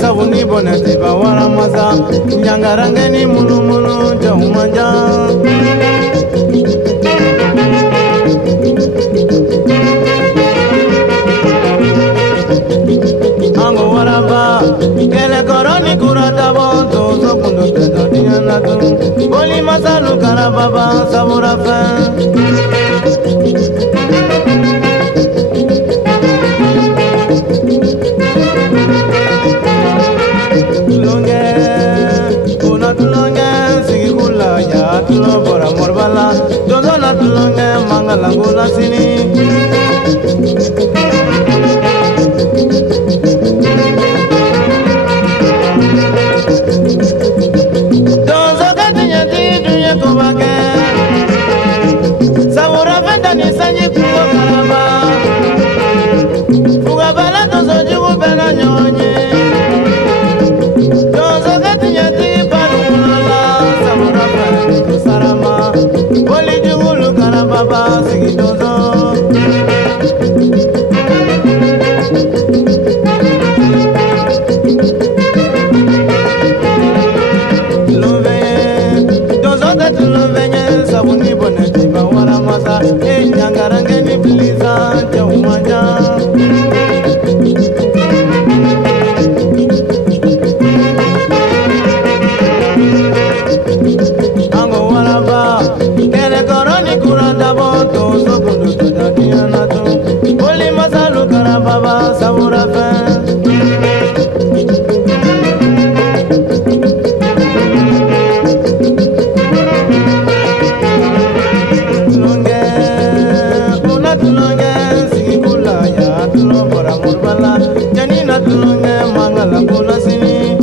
Sabuni bonati bawara masa nyangarangeni munu munu jaumanja ango waraba kele koroni kurata bonto sokundo teto diyanatu boli masalu karababa sabura fe tulo por amor bala, todo la tulonge mangalangula sini. Dozo katinya di dunia kobake, sabura venda ni sanyi kulo karaba, fuga bala dozo jugu bela nyonye. Dozo katinya di parunala, sabura venda sarama, boli jugulu karababa sigi dozo. Sabuni boneti bawara masa nyangarangeni bliza jaumanja ango waraba kele koroni kuranda bonto sokundu tadadiana tu boli masalu karababa sabura fe tulunge mangala kula sini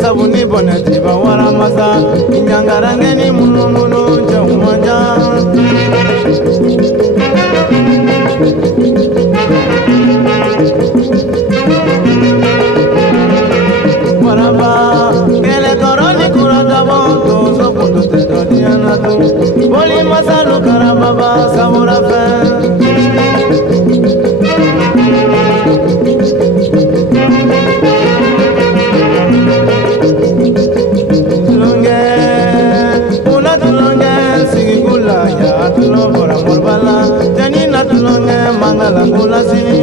sabuni boneti bawara masa nyangarangeni munu munu jaumanja waraba kele koroni kurata bonto sokundu teto diana tu boli masalu karababa sabura fe tulunge sini.